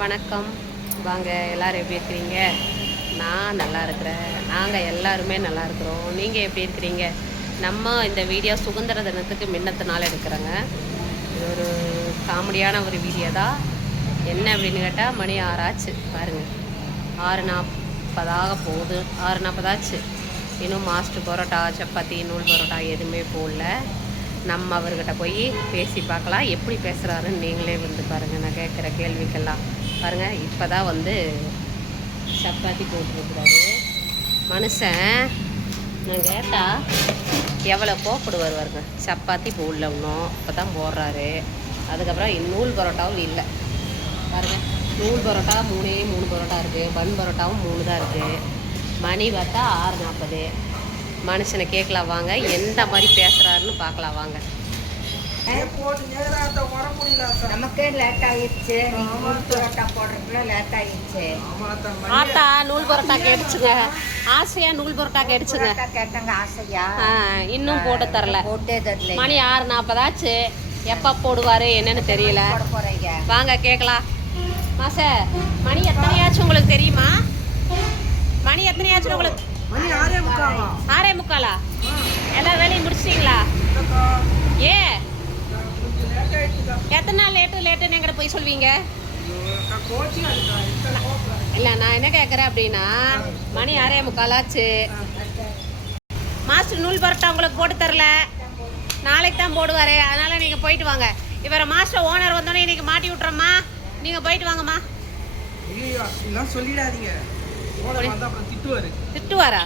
வணக்கம். வாங்க, எல்லோரும் எப்படி இருக்கிறீங்க? நான் நல்லா இருக்கிறேன். நாங்கள் எல்லாருமே நல்லா இருக்கிறோம். நீங்கள் எப்படி இருக்கிறீங்க? நம்ம இந்த வீடியோ சுதந்திர தினத்துக்கு முன்னத்தினால எடுக்கிறோங்க. இது ஒரு காமெடியான ஒரு வீடியோ தான். என்ன அப்படின்னு கேட்டால், மணி 6 ஆச்சு பாருங்கள். 6:40 போகுது. 6:40 ஆச்சு. இன்னும் மாஸ்டர் பரோட்டா, சப்பாத்தி, நூல் பரோட்டா எதுவுமே போடல. நம்ம அவர்கிட்ட போய் பேசி பார்க்கலாம். எப்படி பேசுகிறாருன்னு நீங்களே வந்து பாருங்கள். நான் கேட்குற கேள்விக்கெல்லாம் பாருங்கள். இப்போ தான் வந்து சப்பாத்தி போட்டுருக்குறாரு மனுஷன். நான் கேட்டால் எவ்வளோ கோப்படுவார் பாருங்க. சப்பாத்தி போடல இன்னும், இப்போ தான் போடுறாரு. அதுக்கப்புறம் நூல் பரோட்டாவும் இல்லை பாருங்கள். நூல் பரோட்டா 3 பரோட்டா இருக்குது. பன் பரோட்டாவும் 3 தான் இருக்குது. மணி பார்த்தா 6:40. மனுஷனை கேட்கலாம் வாங்க, எந்த மாதிரி பேசுகிறாருன்னு பார்க்கலாம் வாங்க. நமக்கு லேட் ஆகிடுச்சு. நூல் பரோட்டா போடுறதுக்குள்ள லேட் ஆகிடுச்சு. ஆத்தா நூல் பரோட்டா கேட்டுச்சுங்க. ஆசையா நூல் பரோட்டா கேட்டுச்சுங்க. கேட்டாங்க ஆசையா. இன்னும் போட்டு தரல. போட்டே தரல. மணி 6:40 ஆச்சு. எப்போ போடுவார் என்னன்னு தெரியல. வாங்க கேட்கலாம். மாச மணி எத்தனையாச்சு உங்களுக்கு தெரியுமா? மணி எத்தனையாச்சு உங்களுக்கு? 6:45. எல்லா வேலையும் முடிச்சிட்டீங்களா? ஏ எத்தனை நாள் லேட்டுன்னு எங்கிட்ட போய் சொல்வீங்க? இல்லை, நான் என்ன கேட்குறேன் அப்படின்னா, மணி 6:45 ஆச்சு. மாஸ்டர் நூல் பரோட்டா உங்களுக்கு போட்டு தரல. நாளைக்கு தான் போடுவார். அதனால் நீங்கள் போயிட்டு வாங்க. இவரை மாஸ்டர் ஓனர் வந்தோடனே இன்னைக்கு மாட்டி விட்றோம்மா. நீங்கள் போயிட்டு வாங்கம்மா. சொல்லிடாதீங்க. திட்டுவாரா?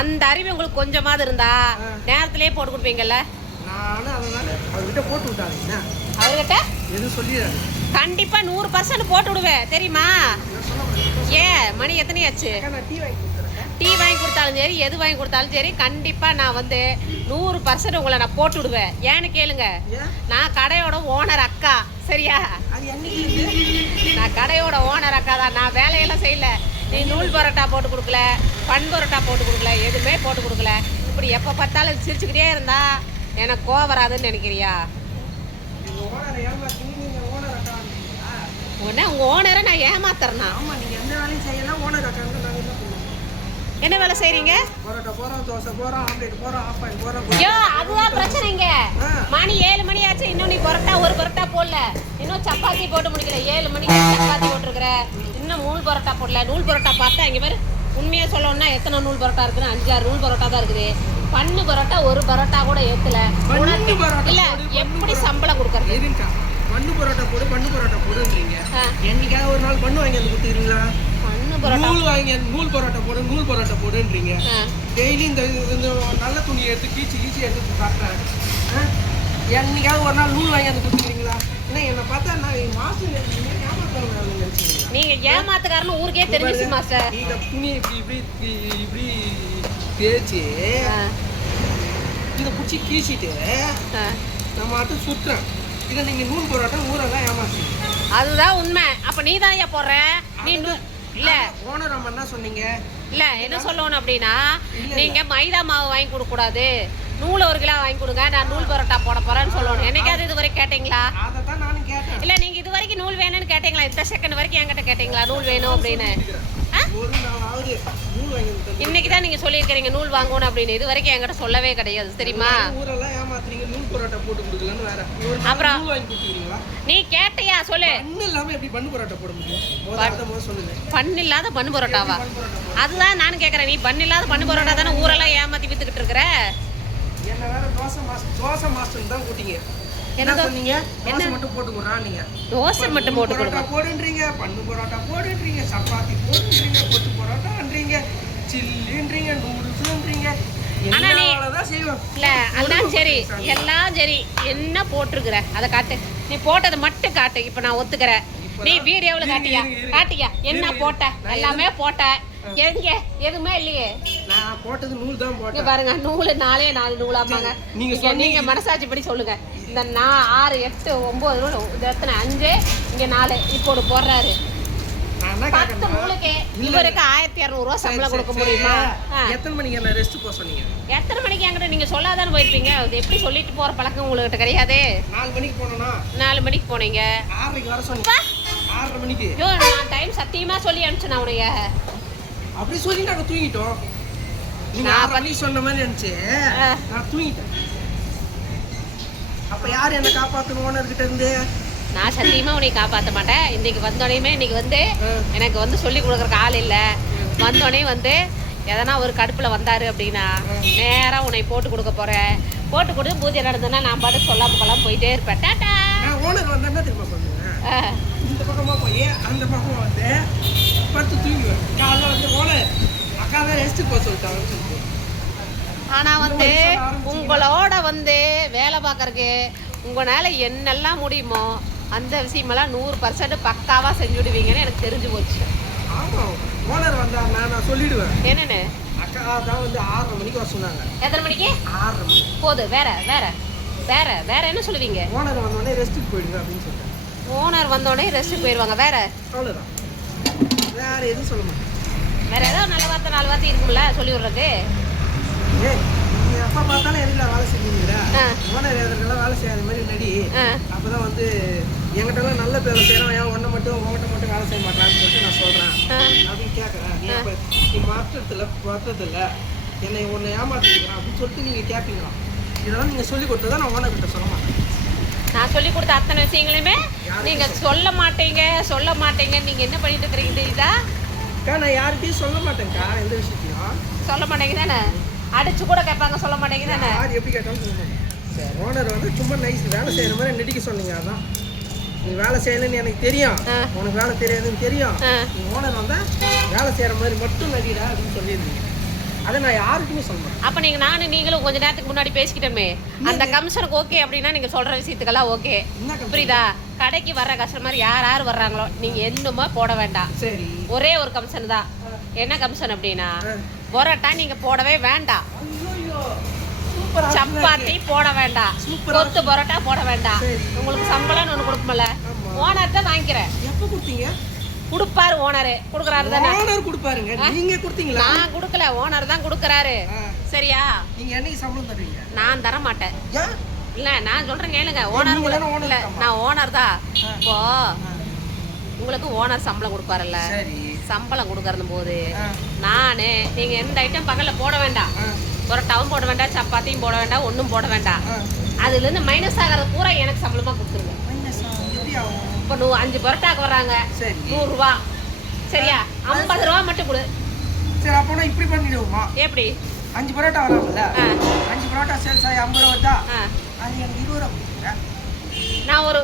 அந்த அறிவு உங்களுக்கு கொஞ்சமாவது இருந்தா நேரத்திலே போட்டு கொடுப்பீங்கல்ல. அவர்கிட்ட கண்டிப்பா 100% போட்டு விடுவேன் தெரியுமா? மணி எத்தனையாச்சு? டீ வாங்கி கொடுத்தாலும் சரி, எது வாங்கி கொடுத்தாலும் சரி, கண்டிப்பா நான் வந்து 100% உங்களை நான் போட்டு விடுவேன். ஏன்னு கேளுங்க, நான் கடையோட ஓனர் அக்கா. சரியா? நான் கடையோட ஓனர் அக்கா தான். நான் வேலையெல்லாம் செய்யல. நீ நூல் பரோட்டா போட்டு கொடுக்கல, பன் பரோட்டா போட்டு கொடுக்கல, எதுவுமே போட்டு கொடுக்கல. இப்படி எப்போ பார்த்தாலும் சிரிச்சுக்கிட்டே இருந்தா எனக்கு கோவம் வராதுன்னு நினைக்கிறியா? உங்க ஓனரை நான் ஏமாத்துறேன்னா? என்ன வேலை செய்றீங்க? அதுதான் பிரச்சனைங்க. மணி 7 மணி ஆச்சு. இன்னும் நீ ஒரு பரோட்டா போடல. இன்னும் சப்பாத்தி போட்டு முடிக்கல. 7 மணிக்கு சப்பாத்தி போட்டுருக்குற. இன்னும் நூல் பரோட்டா போடல. நூல் பரோட்டா பார்த்தா இங்கே பேர் உண்மையாக சொல்லணும்னா எத்தனை நூல் பரோட்டா இருக்குன்னு 5-6 நூல் பரோட்டா தான் இருக்குது. பண்ணு பரோட்டா ஒரு பரோட்டா கூட ஏற்றல. இல்ல, எப்படி சம்பளம் கொடுக்கறது? பண்ணு பரோட்டா போடுன்றீங்க. என்னைக்காவது ஒரு நாள் பண்ணு வாங்கி வந்து கொடுத்துக்கிறீங்களா? நூல் பரோட்டா போடுன்றீங்க. டெய்லி இந்த நல்ல துணியை எடுத்து கீச்சு எடுத்து சாப்பிட்றேன். என்னைக்காவது ஒரு நாள் நூல் வாங்கி வந்து கொடுத்துக்கிறீங்களா? ஏன்னா என்னை பார்த்தா நான் மாசம் நீங்க ஏமாத்துக்காரன்னு ஊருக்கே தெரிஞ்சிச்சு மாஸ்டர். இந்த துணி இப்படி தேய்ச்சி இதை பிடிச்சி கீச்சிட்டு நம்ம மட்டும் சுற்றுறேன். இதை நீங்க நூல் பரோட்டா ஊரெல்லாம் ஏமாத்துறீங்க. அதுதான் உண்மை. அப்ப நீ தான் ஏன் போடுற? நீ இல்ல ஓனர் அம்மா என்ன சொன்னீங்க? இல்ல என்ன சொல்லணும் அப்படின்னா, நீங்க மைதா மாவு வாங்கி கொடுக்க கூடாது, நூல் 1 கிலோ வாங்கி கொடுங்க, நான் நூல் பரோட்டா போட போறேன்னு சொல்லணும். என்னைக்காவது இது வரைக்கும் கேட்டீங்களா? அதான் நானும் கேட்டேன். இல்ல, நீங்க இது வரைக்கும் நூல் வேணும்னு கேட்டீங்களா? இந்த செகண்ட் வரைக்கும் என்கிட்ட கேட்டீங்களா நூல் வேணும் அப்படின்னு? இன்னைக்கு தான் நீங்க சொல்லியிருக்கீங்க நூல் வாங்கணும் அப்படின்னு. இது வரைக்கும் என்கிட்ட சொல்லவே கிடையாது தெரியுமா? அப்புறம் நீ கேட்டியா? சொல்லு. பண்ணு இல்லாத பண்ணு பரோட்டாவா? அதுதான் நானும் கேட்கறேன். நீ பண்ணு இல்லாத பண்ணு பரோட்டா தானே ஊரெல்லாம் ஏமாத்தி வித்துக்கிட்டு இருக்கிற. என்ன சொன்னீங்க? என்ன மட்டும் போட்டு கொடுறானீங்க? தோசை மட்டும் போட்டு கொடுங்க போடுன்றீங்க, பண்ணு பரோட்டா போடுன்றீங்க, சப்பாத்தி போடுன்றீங்க, கொத்து பரோட்டான்றீங்க, சில்லின்றீங்க, நூடுல்ஸ்ன்றீங்க. ஆனா நீ இல்ல, அதான் சரி, எல்லாம் சரி. என்ன போட்டிருக்கிற அதை காட்டு. நீ போட்டதை மட்டும் காட்டு. இப்ப நான் ஒத்துக்கிறேன். நீ வீடியோவில் காட்டியா என்ன போட்ட? எல்லாமே போட்ட. எங்க எதுவுமே இல்லையே. நான் போட்டது நூல் தான் போட்டேன். பாருங்க, நூல் 4 நூலாமாங்க. நீங்க மனசாட்சி படி சொல்லுங்க. இந்த 6, 8, 9 நூல், இந்த எத்தனை 5, இங்க 4 இப்போ போடுறாரு. 10 நூலுக்கு இவருக்கு 1200 ரூபா சம்பளம் கொடுக்க முடியுமா? எத்தனை மணிக்கு என்ன ரெஸ்ட் போக சொன்னீங்க? எத்தனை மணிக்கு என்கிட்ட நீங்க சொல்லாதானே போயிருப்பீங்க. அது எப்படி சொல்லிட்டு போற பழக்கம் உங்ககிட்ட கிடையாது. 4 மணிக்கு போனோம்னா 4 மணிக்கு போனீங்க. 6:30 வர சொன்னீங்க. 6:30 மணிக்கு. ஐயோ நான் டைம் சத்தியமா சொல்லி அனுப்பிச்சேன் உனைய. அப்படி சொல்லி நாங்க தூங்கிட்டோம். நீங்க நான் 6:30 மணிக்கு சொன்ன மாதிரி நினைச்சு நான் தூங்கிட்டேன். அப்ப யார் என்ன காப்பாத்தணும் ஓனர்கிட்ட இருந்து? நான் சத்தியமா உன்னை காப்பாற்ற மாட்டேன். இன்னைக்கு வந்தோடனே இன்னைக்கு வந்து எனக்கு வந்து சொல்லி கொடுக்குறக்கு ஆள் இல்லை. வந்தோடனே வந்து எதனா ஒரு கடுப்பில் வந்தார் அப்படின்னா நேராக உன்னை போட்டு கொடுக்க போகிறேன். போட்டு கொடுத்து பூஜை நடந்ததுன்னா நான் பாட்டு சொல்லாம கொள்ளாம போயிட்டே இருப்பேன். டாட்டா. ஓனர் வந்தா என்ன தெரியுமா பண்ணுவேன்? இந்த பக்கமா போய் அந்த பக்கமா வந்து படுத்து தூங்குவேன். காலைல வந்து ஓனர் அக்கா தான் ரெஸ்ட்டுக்கு போக சொல்லிட்டாங்கன்னு சொல்லிட்டு. ஆனால் வந்து உங்களோட வந்து வேலை பார்க்கறக்கு உங்களால் என்னெல்லாம் முடியுமோ அந்த விஷயமெல்லாம் 100% பக்காவாக செஞ்சு விடுவீங்கன்னு எனக்கு தெரிஞ்சு போச்சு. ஆமாம், ஓனர் வந்தாருன்னா நான் சொல்லிடுவேன். என்னன்னு? அக்கா தான் வந்து 6:30 மணிக்கு வர சொன்னாங்க. எத்தனை மணிக்கு? 6:30 மணி. போது வேற வேற வேற வேற என்ன சொல்லுவீங்க? ஓனர் வந்தோடனே ரெஸ்ட்டுக்கு போயிடுங்க அப்படின்னு சொல்லிட்டேன். ஓனர் வந்தோடனே ரெஸ்ட்டுக்கு போயிடுவாங்க. வேற அவ்வளோதான், வேற எதுவும் சொல்ல மாட்டேன். வேற ஏதாவது நல்ல வார்த்தை 4 வார்த்தை இருக்கும்ல சொல்லி விடுறது. ஏய், நீ எப்போ பார்த்தாலும் எதுல வேலை செஞ்சீங்களா? ஓனர் எதற்கெல்லாம் வேலை செய்யாத மாதிரி நடி. அப்போதான் வந்து என்கிட்டலாம் நல்ல பேரை செய்கிறோம், ஏன் ஒன்றை மட்டும் உங்கள்கிட்ட மட்டும் வேலை செய்ய மாட்டான்னு சொல்லிட்டு நான் சொல்கிறேன் அப்படின்னு கேட்குறேன். நீ இப்போ நீ மாற்றத்தில் என்னை ஒன்று ஏமாற்றிருக்கிறேன் அப்படின்னு சொல்லிட்டு நீங்கள் கேட்பீங்களா? இதெல்லாம் நீங்கள் சொல்லி கொடுத்ததா நான் ஓனர்கிட்ட சொல்ல மாட்டேன். நான் சொல்லி கொடுத்த அத்தனை விஷயங்களையுமே நீங்கள் சொல்ல மாட்டீங்க. நீங்கள் என்ன பண்ணிட்டு இருக்கிறீங்க தெரியுதா? அக்கா நான் யார்கிட்டையும் சொல்ல மாட்டேங்க்கா, எந்த விஷயத்தையும் சொல்ல மாட்டேங்க தானே? அடிச்சு கூட கேட்பாங்க, சொல்ல மாட்டேங்க தானே? யார் எப்படி கேட்டாலும் சொல்ல மாட்டேன். ஓனர் வந்து சும்மா நைஸ் வேலை செய்கிற மாதிரி நடிக்க சொன்னீங்க. அதான் நீ வேலை செய்யணும்னு எனக்கு தெரியும், உனக்கு வேலை தெரியாதுன்னு தெரியும். நீ ஓனர் வந்தால் வேலை செய்கிற மாதிரி மட்டும் நடிடா அப்படின்னு சொல்லியிருந்தீங்க. அதை நான் யாருக்குமே சொல்ல மாட்டேன். அப்போ நீங்களும் கொஞ்ச நேரத்துக்கு முன்னாடி பேசிக்கிட்டோமே, அந்த கமிஷனுக்கு ஓகே அப்படின்னா நீங்கள் சொல்கிற விஷயத்துக்கெல்லாம் ஓகே. புரியுதா? கடைக்கு வர்ற கஸ்டமர் யார் வர்றாங்களோ நீங்கள் என்னமோ போட வேண்டாம். சரி, ஒரே ஒரு கமிஷன் தான். என்ன கமிஷன் அப்படின்னா பரோட்டா நீங்கள் போடவே வேண்டாம், சப்பாத்தி போட வேண்டாம், கொத்து பரோட்டா போட வேண்டாம். உங்களுக்கு சம்பளம்னு ஒன்று கொடுக்குமல்ல, ஓனர் தான் வாங்கிக்கிறேன். எப்போ கொடுத்தீங்க? கொடுப்பாரு ஓனரு. கொடுக்குறாரு தானே? ஓனர் கொடுப்பாருங்க, நீங்க கொடுத்தீங்களா? நான் கொடுக்கல, ஓனர் தான் கொடுக்குறாரு. சரியா? நீங்க என்னைக்கு சம்பளம் தருவீங்க? நான் தர மாட்டேன். ஏன்? இல்ல நான் சொல்றேன் கேளுங்க. ஓனர் இல்ல, நான் ஓனர் தான். இப்போ உங்களுக்கு ஓனர் சம்பளம் கொடுப்பாருல்ல, சம்பளம் கொடுக்கறது போது நானு நீங்க எந்த ஐட்டம் பகல்ல போட வேண்டாம், பரோட்டாவும் போட வேண்டாம், சப்பாத்தியும் போட வேண்டாம், ஒன்றும் போட வேண்டாம். அதுல இருந்து மைனஸ் ஆகிறது பூரா எனக்கு சம்பளமா கொடுத்துருங்க. இப்போ 5 பரோட்டாக்கு வர்றாங்க, 100 ரூபா. சரியா? 50 ரூபா மட்டும் கொடு. சரி, அப்போ நான் இப்படி பண்ணிடுவோமா? எப்படி? 5 பரோட்டா வராங்கல்ல, 5 பரோட்டா சேல்ஸ் ஆகி 50 ரூபா வருதா? அது எனக்கு 20 ரூபா கொடுங்க. நான் ஒரு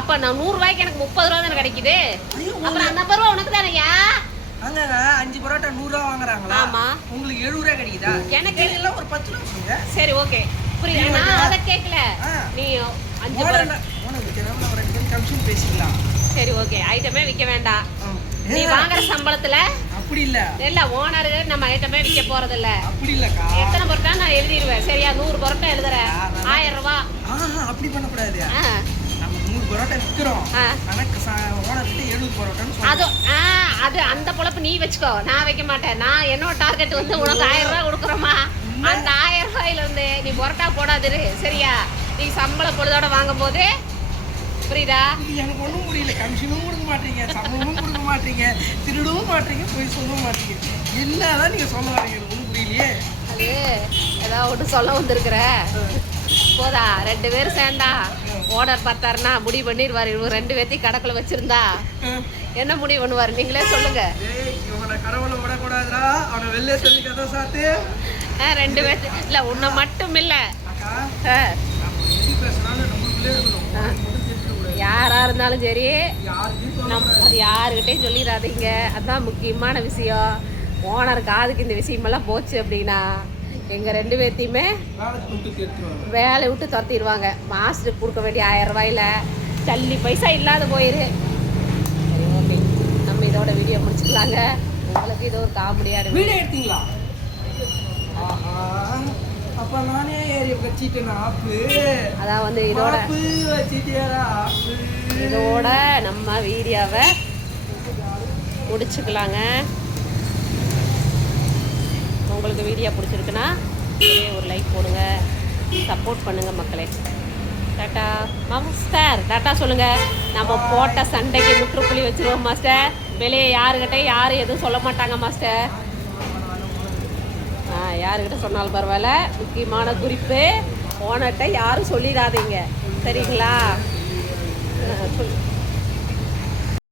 அப்ப நான் 100 ரூபாய்க்கு எனக்கு 30 ரூபா தானே கிடைக்குது. அப்புறம் அந்த 50 ரூபா உனக்கு தானேயா? அங்கங்க 5 பரோட்டா 100 ரூபா வாங்குறாங்களா? ஆமா. உங்களுக்கு 70 ரூபா கிடைக்குதா? எனக்கு எல்லாம் ஒரு 10 ரூபா கொடுங்க. சரி, ஓகே, புரியுது. நான் அத கேட்கல. நீ 5 பரோட்டா உனக்கு தெரியாம ஒரு 2 கமிஷன் பேசிக்கலாம். சரி, ஓகே, ஐட்டமே விற்க வேண்டாம். நீ வாங்குற சம்பளத்துல அப்படி இல்ல ஓனரு நம்ம ஐட்டமே விற்க போறது இல்ல. அப்படி இல்லக்கா, எத்தனை பரோட்டா நான் எழுதிடுவேன். சரியா? 100 பரோட்டா எழுதுறேன், 1000 ரூபா. அப்படி பண்ண கூடாது. நம்ம 100 பரோட்டா விற்கிறோம், ஆனா ஓனர்கிட்ட 70 பரோட்டான்னு சொல்றோம். அது அந்த பொழப்பு நீ வச்சுக்கோ, நான் வைக்க மாட்டேன். நான் என்னோட டார்கெட் வந்து உனக்கு 1000 ரூபா கொடுக்குறோமா, அந்த 1000 ரூபாயில இருந்து நீ பரோட்டா போடாதிரு. சரியா? நீ சம்பள பொழுதோட வாங்கும் போது, புரியுதா? எனக்கு ஒன்றும் புரியல. கமிஷனும் கொடுக்க மாட்டீங்க, சம்பளமும் கொடுக்க மாட்டீங்க, திருடவும் மாட்டீங்க, போய் சொல்லவும் மாட்டீங்க. என்னதான் நீங்க சொல்ல வரீங்க? எனக்கு ஒன்றும் புரியலையே. அது ஏதாவது ஒன்று சொல்ல வந்திருக்கிற போதா? 2 பேரும் சேர்ந்தா ஓனர் பார்த்தாருன்னா முடிவு பண்ணிடுவார். இவங்க 2 பேர்த்தையும் கடைக்குள்ள வச்சிருந்தா என்ன முடிவு பண்ணுவார்? நீங்களே சொல்லுங்க. இவனை கடவுளை விடக்கூடாதுடா, அவனை வெளியே சொல்லி கதை சாத்து. 2 பேர்த்து இல்லை, உன்னை மட்டும் இல்லை, யாரா இருந்தாலும் சரி அது யாருக்கிட்டையும் சொல்லிடாதீங்க. அதுதான் முக்கியமான விஷயம். ஓனர் காதுக்கு இந்த விஷயமெல்லாம் போச்சு அப்படின்னா எங்கள் 2 பேர்த்தையுமே வேலை விட்டு துரத்திடுவாங்க. மாஸ்டருக்கு கொடுக்க வேண்டிய 1000 ரூபாயில தள்ளி பைசா இல்லாத போயிரு. சரி, ஓகே, நம்ம இதோட வீடியோ முடிச்சுக்கலாங்க. உங்களுக்கு இது ஒரு காமெடியான வீடியோ எடுத்தீங்களா? அப்ப நானே ஏறி வச்சிட்டேன் ஆப்பு. அதான் வந்து இதோட நம்ம வீடியோவை முடிச்சுக்கலாங்க. உங்களுக்கு வீடியோ பிடிச்சிருக்குன்னா ஒரு லைக் போடுங்க, சப்போர்ட் பண்ணுங்கள் மக்களே. டாட்டா மாஸ்டர், டாட்டா சொல்லுங்க. நம்ம போட்ட சண்டைக்கு முற்றுப்புள்ளி வச்சிருவோம் மாஸ்டர். வெளியே யாருக்கிட்டையும் யாரும் எதுவும் சொல்ல மாட்டாங்க மாஸ்டர். யாருக்கிட்ட சொன்னாலும் பரவாயில்ல. முக்கியமான குறிப்பு, ஓனர்கிட்ட யாரும் சொல்லிடாதீங்க, சரிங்களா? சொல்லு.